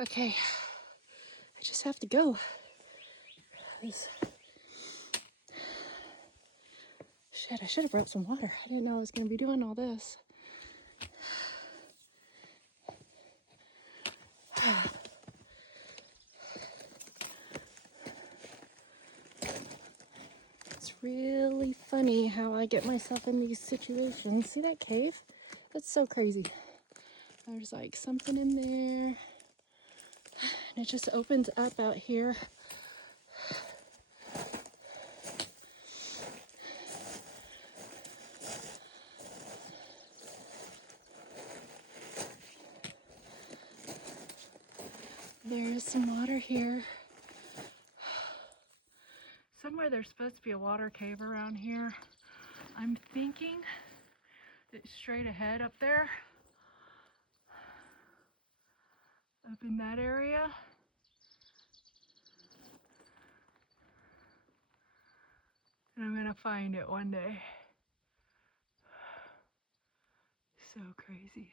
Okay, I just have to go. Shit, I should have brought some water. I didn't know I was going to be doing all this. It's really funny how I get myself in these situations. See that cave? That's so crazy. There's like something in there, and it just opens up out here. There is some water here. Somewhere there's supposed to be a water cave around here. I'm thinking it's straight ahead up there, up in that area. And I'm gonna find it one day. So crazy.